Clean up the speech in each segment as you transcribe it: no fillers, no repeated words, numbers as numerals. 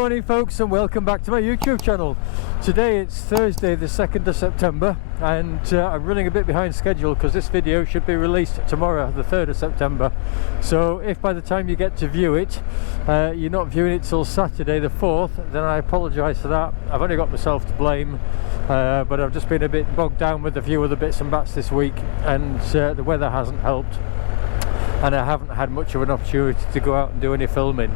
morning folks, and welcome back to my YouTube channel. Today it's Thursday the 2nd of September, and I'm running a bit behind schedule because this video should be released tomorrow the 3rd of September. So if by the time you get to view it you're not viewing it till Saturday the 4th, then I apologise for that. I've only got myself to blame, but I've just been a bit bogged down with a few other bits and bats this week, and the weather hasn't helped, and I haven't had much of an opportunity to go out and do any filming.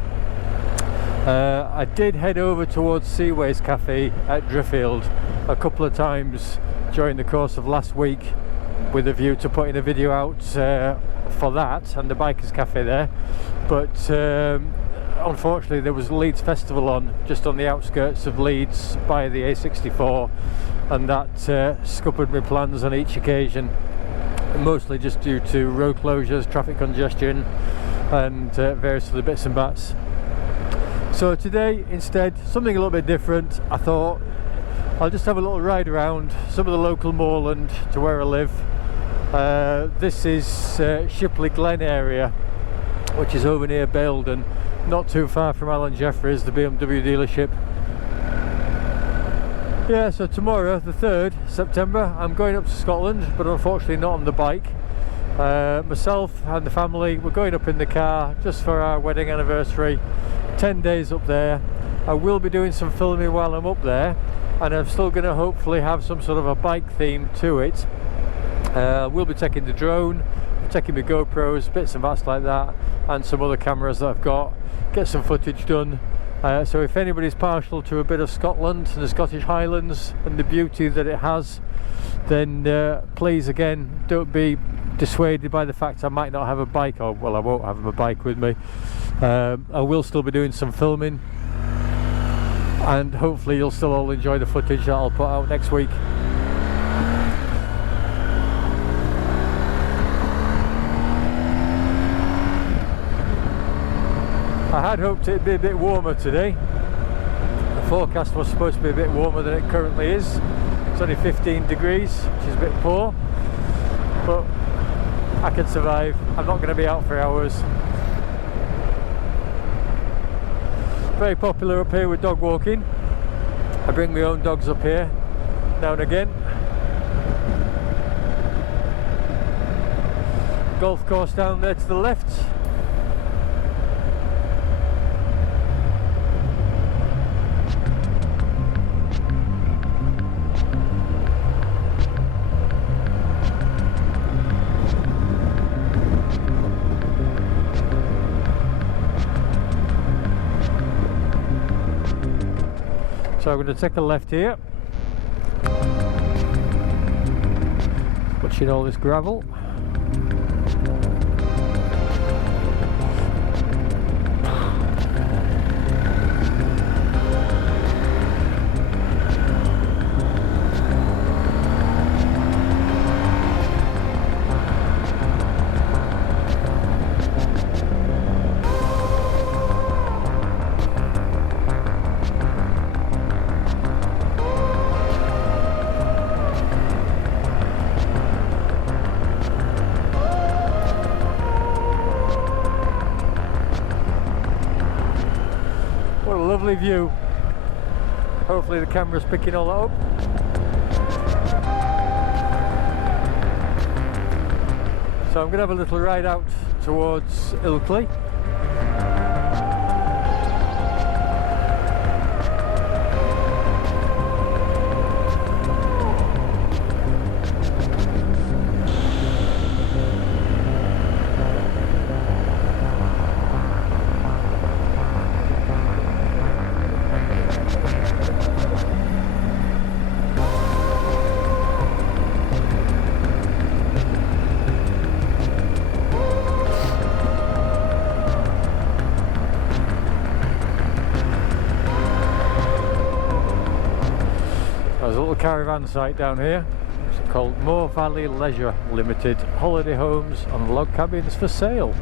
I did head over towards Seaways Cafe at Driffield a couple of times during the course of last week with a view to putting a video out for that and the Bikers Cafe there, but unfortunately there was Leeds Festival on just on the outskirts of Leeds by the A64, and that scuppered my plans on each occasion, mostly just due to road closures, traffic congestion and various other bits and bats. So today, instead, something a little bit different. I thought I'll just have a little ride around some of the local moorland to where I live. This is Shipley Glen area, which is over near Baildon, not too far from Alan Jeffries, the BMW dealership. Yeah, so tomorrow, the 3rd September, I'm going up to Scotland, but unfortunately not on the bike. Myself and the family, we're going up in the car just for our wedding anniversary. 10 days up there. I will be doing some filming while I'm up there, and I'm still going to hopefully have some sort of a bike theme to it. We'll be taking the drone, taking my GoPros, bits and bats like that, and some other cameras that I've got, get some footage done. So if anybody's partial to a bit of Scotland and the Scottish Highlands and the beauty that it has, then please again don't be dissuaded by the fact I might not have a bike, or well, I won't have a bike with me. I will still be doing some filming, and hopefully you'll still all enjoy the footage that I'll put out next week. I had hoped it'd be a bit warmer today. The forecast was supposed to be a bit warmer than it currently is. It's only 15 degrees, which is a bit poor, but I can survive. I'm not going to be out for hours. Very popular up here with dog walking. I bring my own dogs up here now and again. Golf course down there to the left. So I'm going to take a left here, watching all this gravel. Lovely view. Hopefully the camera's picking all that up. So I'm going to have a little ride out towards Ilkley. There's a little caravan site down here. It's called Moor Valley Leisure Limited, holiday homes and log cabins for sale.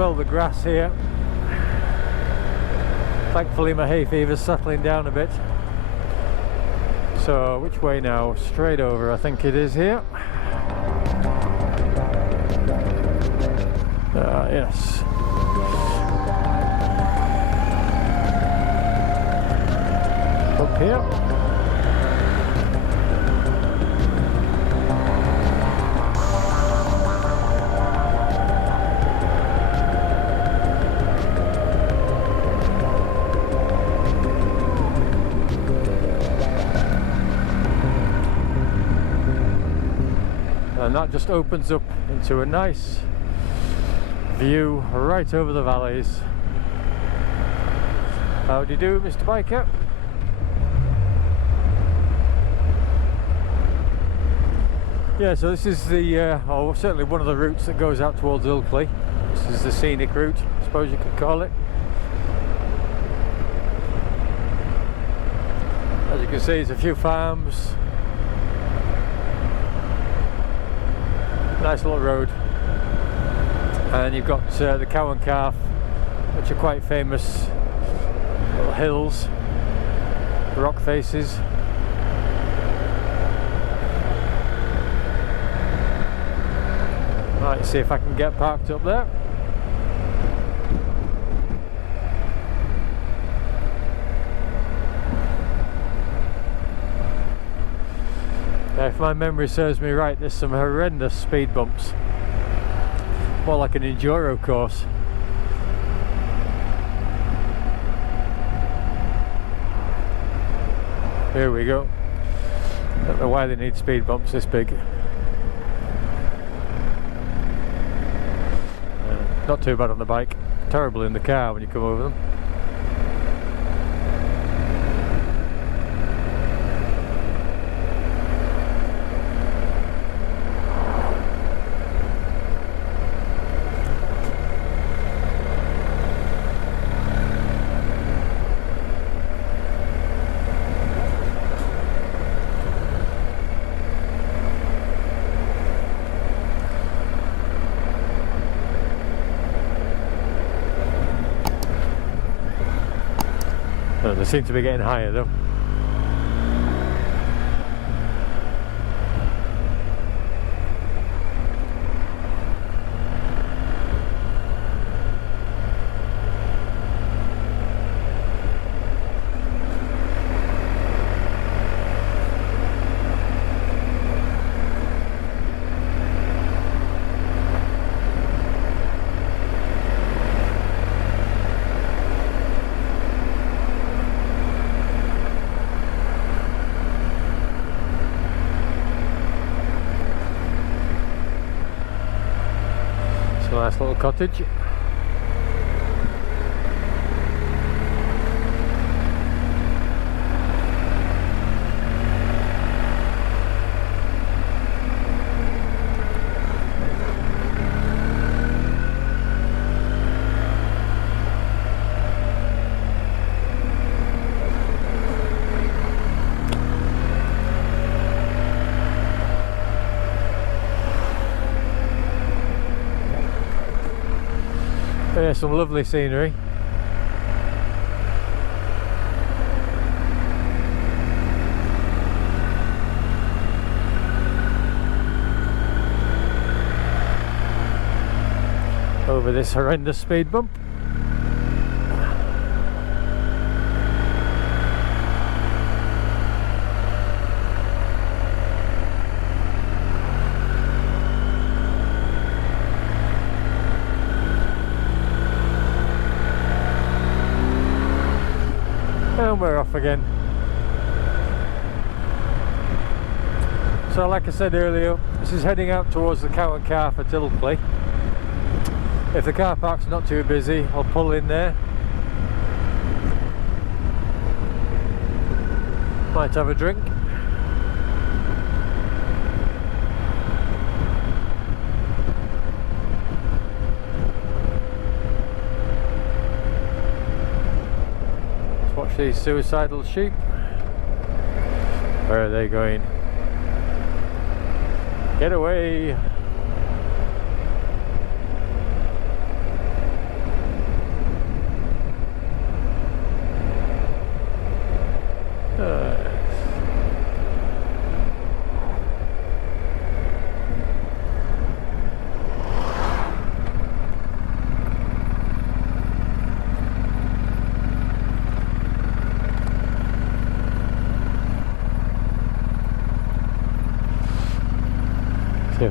smell the grass here. Thankfully my hay fever's settling down a bit. So which way now? Straight over, I think it is here. Yes. Up here. And that just opens up into a nice view right over the valleys. How do you do, Mr. Biker? Yeah, so this is the, or certainly one of the routes that goes out towards Ilkley. This is the scenic route, I suppose you could call it. As you can see, there's a few farms. Nice little road. And you've got the Cow and Calf, which are quite famous little hills, rock faces. Right, see if I can get parked up there. Now, if my memory serves me right, there's some horrendous speed bumps. More like an enduro course. Here we go. Don't know why they need speed bumps this big. Not too bad on the bike. Terrible in the car when you come over them. They seem to be getting higher though. Nice little cottage. Yeah, some lovely scenery. Over this horrendous speed bump. And we're off again. So like I said earlier, this is heading out towards the Cow and Calf at Ilkley. If the car park's not too busy, I'll pull in there. Might have a drink. Watch these suicidal sheep. Where are they going? Get away!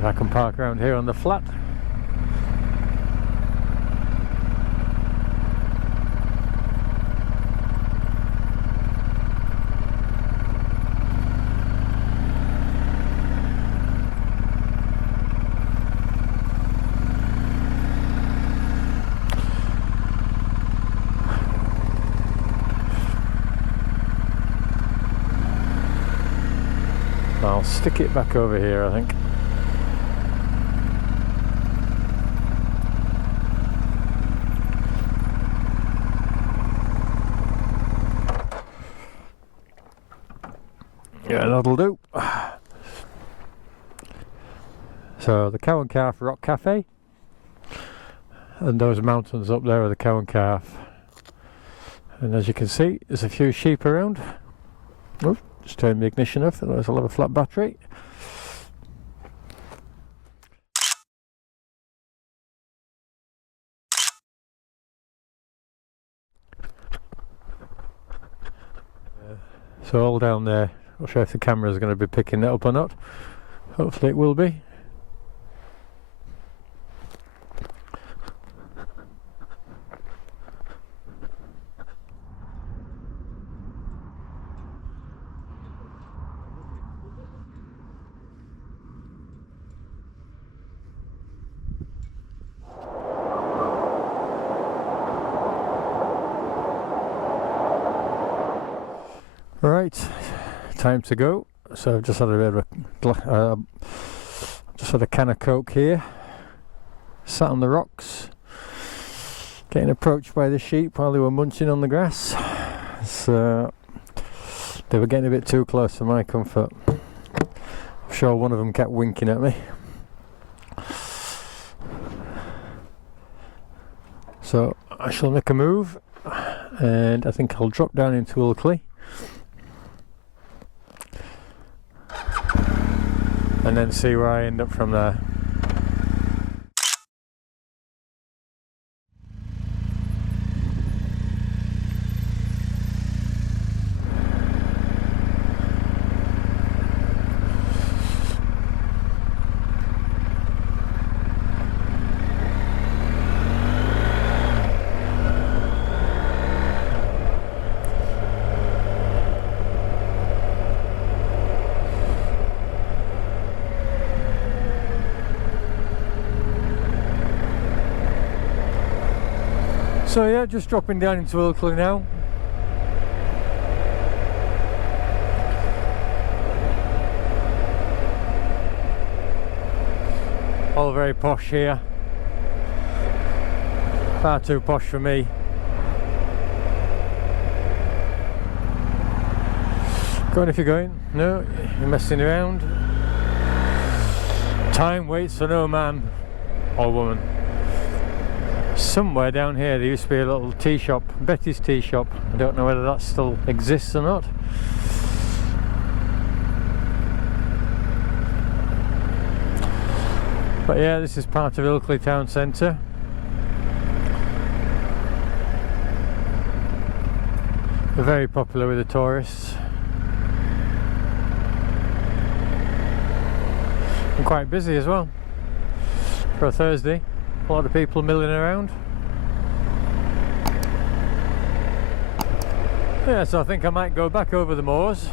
if I can park around here on the flat. I'll stick it back over here, I think. Yeah, that'll do. So the Cow and Calf Rock Cafe, and those mountains up there are the Cow and Calf. And as you can see, there's a few sheep around. Oh, just turn the ignition off, otherwise I'll have a flat battery. So all down there, not sure if the camera is going to be picking that up or not. Hopefully it will be. Right, time to go. So I've just had a bit of just had a can of Coke here, sat on the rocks, getting approached by the sheep while they were munching on the grass. So they were getting a bit too close for my comfort. I'm sure one of them kept winking at me. So I shall make a move, and I think I'll drop down into Ilkley and then see where I end up from there. So yeah, just dropping down into Ilkley now. All very posh here. Far too posh for me. Going if you're going. No, you're messing around. Time waits for no man or woman. Somewhere down here there used to be a little tea shop, Betty's tea shop. I don't know whether that still exists or not. But yeah, this is part of Ilkley town centre. They're very popular with the tourists. And quite busy as well for a Thursday. A lot of people milling around. Yeah, so I think I might go back over the moors.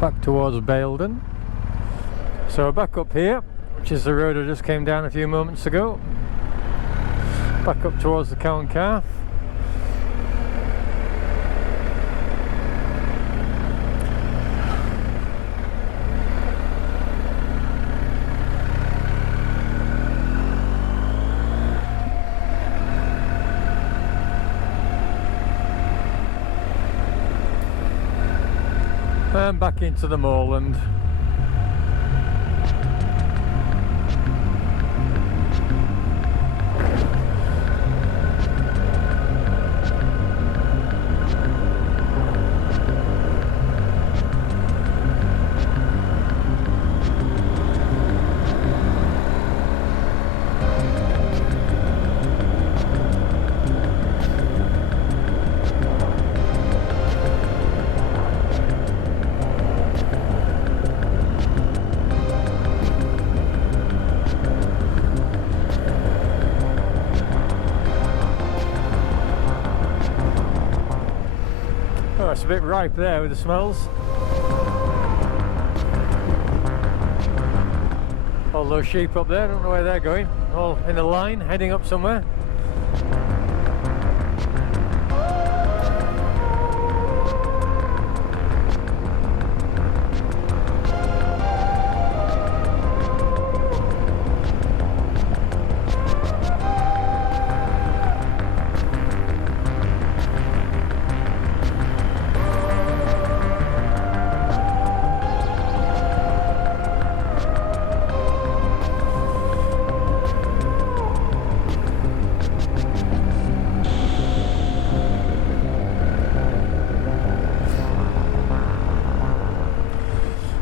Back towards Baildon. So back up here, which is the road I just came down a few moments ago. Back up towards the Cow and Calf. And back into the moorland. That's a bit ripe there with the smells. All those sheep up there, I don't know where they're going. All in a line, heading up somewhere.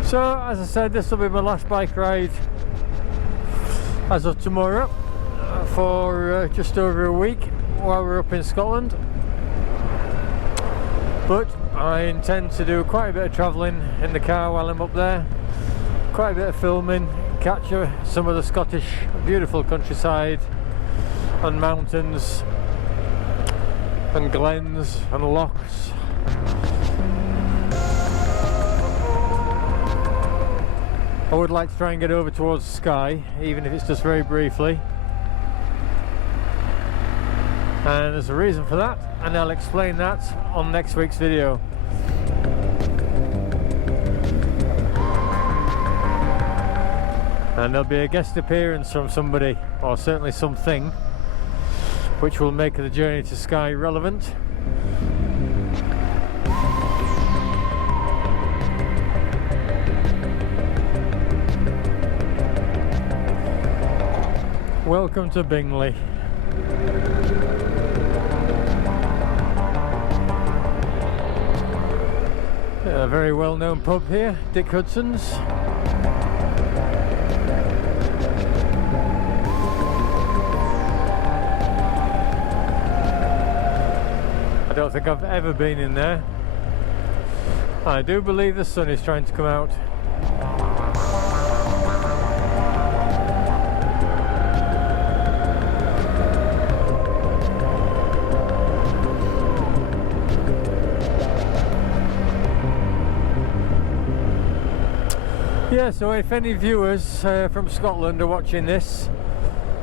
So, as I said, this will be my last bike ride as of tomorrow for just over a week while we're up in Scotland. But I intend to do quite a bit of travelling in the car while I'm up there, quite a bit of filming, capture some of the Scottish beautiful countryside and mountains and glens and lochs. I would like to try and get over towards Skye, even if it's just very briefly. And there's a reason for that, and I'll explain that on next week's video. And there'll be a guest appearance from somebody, or certainly something, which will make the journey to Skye relevant. Welcome to Bingley. A very well-known pub here, Dick Hudson's. I don't think I've ever been in there. I do believe the sun is trying to come out. Yeah, so if any viewers from Scotland are watching this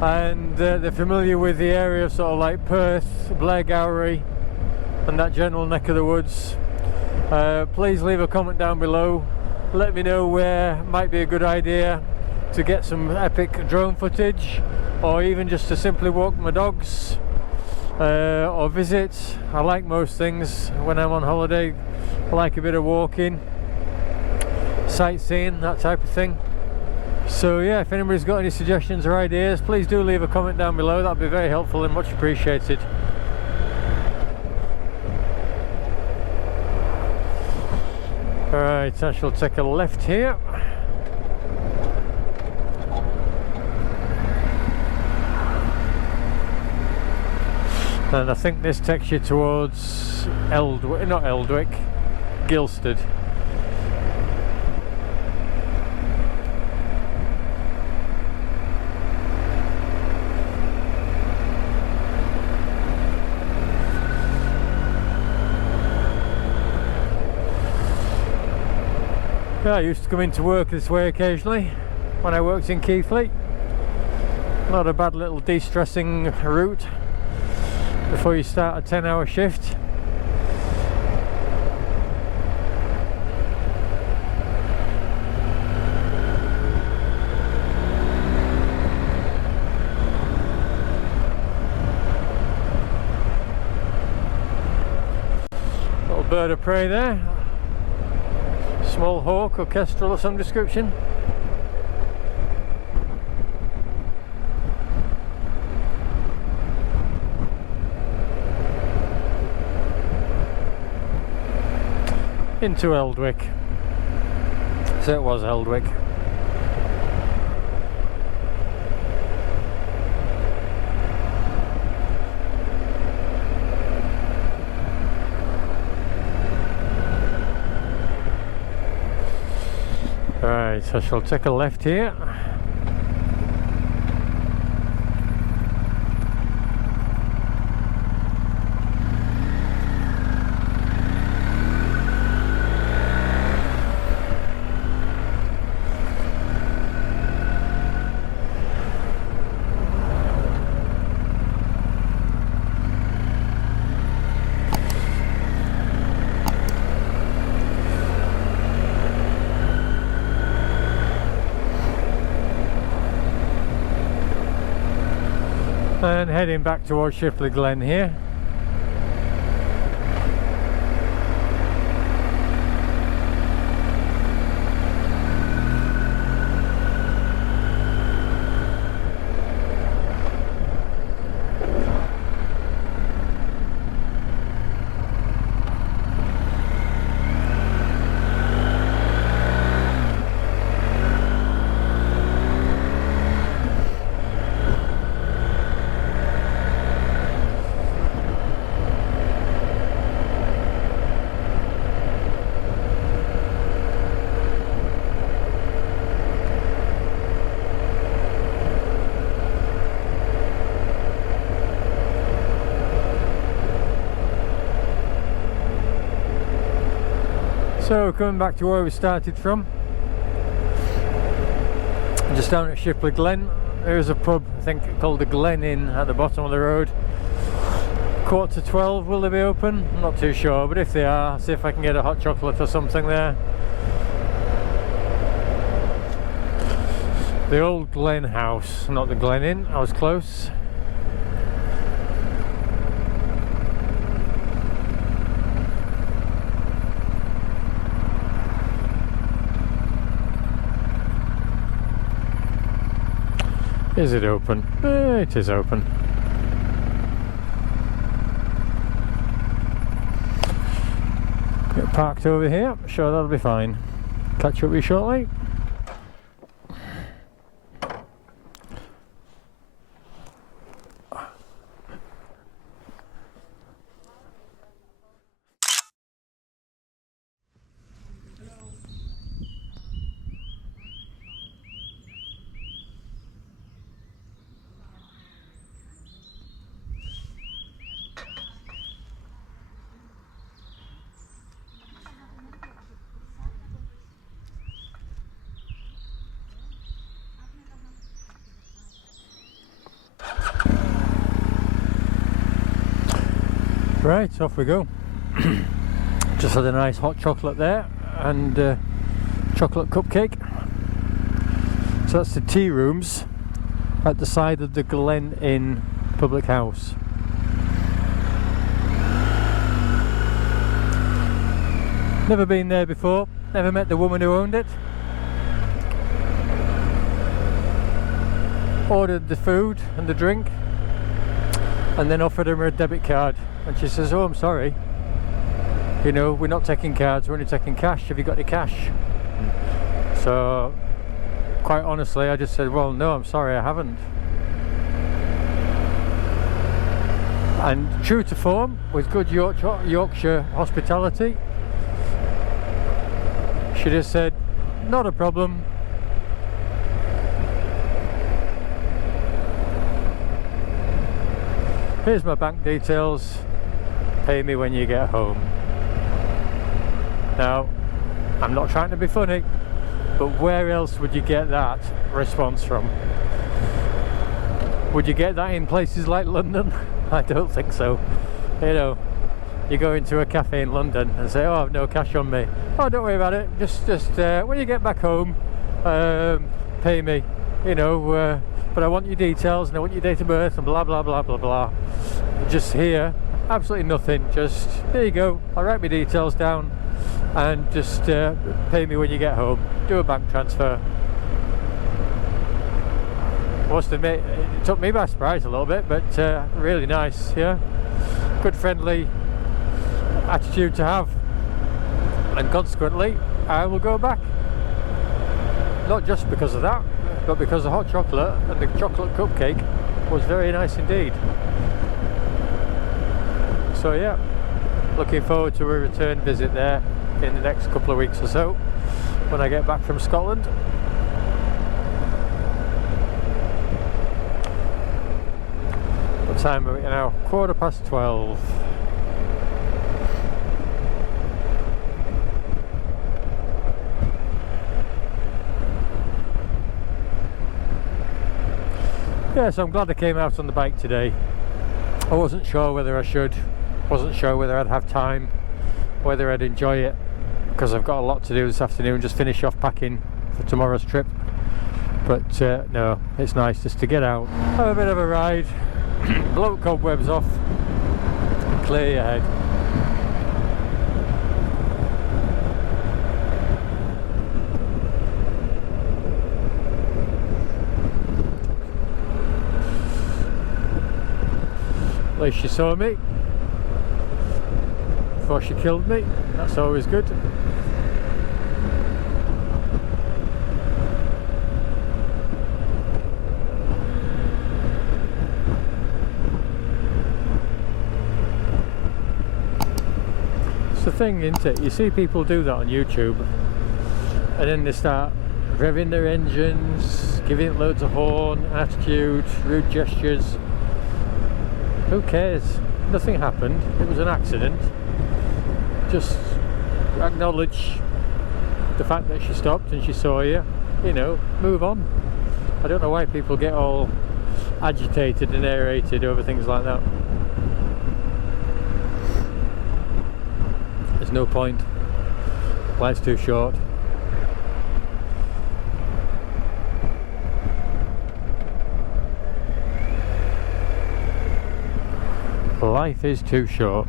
and they're familiar with the area, sort of like Perth, Blairgowrie and that general neck of the woods, please leave a comment down below. Let me know where might be a good idea to get some epic drone footage, or even just to simply walk my dogs or visit. I like most things when I'm on holiday. I like a bit of walking, sightseeing, that type of thing. So yeah, if anybody's got any suggestions or ideas, please do leave a comment down below. That'd be very helpful and much appreciated. Alright, I shall take a left here. And I think this takes you towards Eldwick, not Eldwick, Gilstead. I used to come into work this way occasionally when I worked in Keighley. Not a bad little de-stressing route before you start a 10-hour shift. Little bird of prey there. Small hawk or kestrel of some description. Into Eldwick. So it was Eldwick. Right, I shall take a left here. then heading back towards Shipley Glen here. So coming back to where we started from, just down at Shipley Glen, there's a pub, I think called the Glen Inn, at the bottom of the road. 11:45, will they be open? I'm not too sure, but if they are, I'll see if I can get a hot chocolate or something there. The old Glen House, not the Glen Inn, I was close. Is it open? It is open. Get parked over here, sure that'll be fine. Catch up with you shortly. Right, off we go. Just had a nice hot chocolate there and chocolate cupcake. So that's the tea rooms at the side of the Glen Inn public house. Never been there before, never met the woman who owned it. Ordered the food and the drink and then offered her a debit card. And she says, oh, I'm sorry, you know, we're not taking cards, we're only taking cash. Have you got any cash? So, quite honestly, I just said, well, no, I'm sorry, I haven't. And true to form, with good Yorkshire hospitality, she just said, not a problem. Here's my bank details. Pay me when you get home. Now, I'm not trying to be funny, but where else would you get that response from? Would you get that in places like London? I don't think so. You know, you go into a cafe in London and say, oh, I've no cash on me. Oh, don't worry about it. Just when you get back home, pay me. You know, but I want your details and I want your date of birth and blah blah blah blah blah. Just here. Absolutely nothing, just there you go, I'll write my details down and just pay me when you get home, do a bank transfer. Must admit, it took me by surprise a little bit, but really nice, yeah, good friendly attitude to have, and consequently I will go back, not just because of that, but because the hot chocolate and the chocolate cupcake was very nice indeed. So yeah, looking forward to a return visit there in the next couple of weeks or so when I get back from Scotland. What time are we now? 12:15. Yeah, so I'm glad I came out on the bike today. I wasn't sure whether I should. Wasn't sure whether I'd have time, whether I'd enjoy it, because I've got a lot to do this afternoon, just finish off packing for tomorrow's trip. But no, it's nice just to get out, have a bit of a ride, blow the cobwebs off and clear your head. At least she saw me before she killed me. That's always good. It's the thing, isn't it? You see people do that on YouTube and then they start revving their engines, giving it loads of horn, attitude, rude gestures. Who cares? Nothing happened. It was an accident. Just acknowledge the fact that she stopped and she saw you. You know, move on. I don't know why people get all agitated and aerated over things like that. There's no point. Life's too short. Life is too short.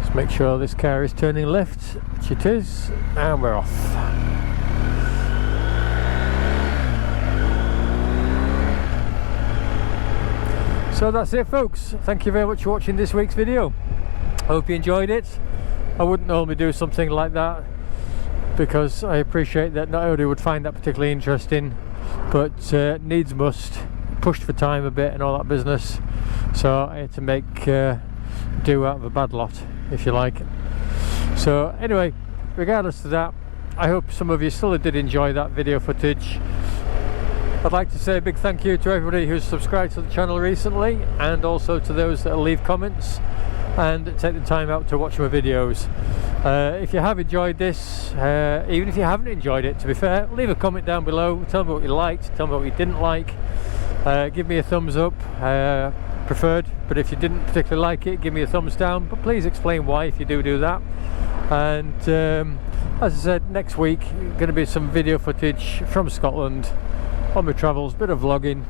Let's make sure this car is turning left, which it is, and we're off. So that's it, folks. Thank you very much for watching this week's video. I hope you enjoyed it. I wouldn't normally do something like that, because I appreciate that not everybody would find that particularly interesting, but needs must, pushed for time a bit and all that business, so I had to make do out of a bad lot, if you like. So anyway, regardless of that, I hope some of you still did enjoy that video footage. I'd like to say a big thank you to everybody who's subscribed to the channel recently, and also to those that leave comments and take the time out to watch my videos. If you have enjoyed this, even if you haven't enjoyed it, to be fair, leave a comment down below. Tell me what you liked, tell me what you didn't like. Give me a thumbs up, preferred, but if you didn't particularly like it, give me a thumbs down, but please explain why if you do that. And as I said, next week going to be some video footage from Scotland on my travels, bit of vlogging,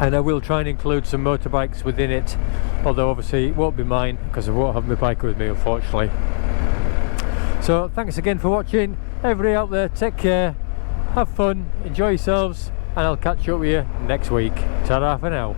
and I will try and include some motorbikes within it, although obviously it won't be mine because I won't have my bike with me, unfortunately. So thanks again for watching. Everybody out there, take care, have fun, enjoy yourselves, and I'll catch up with you next week. Ta-ra for now.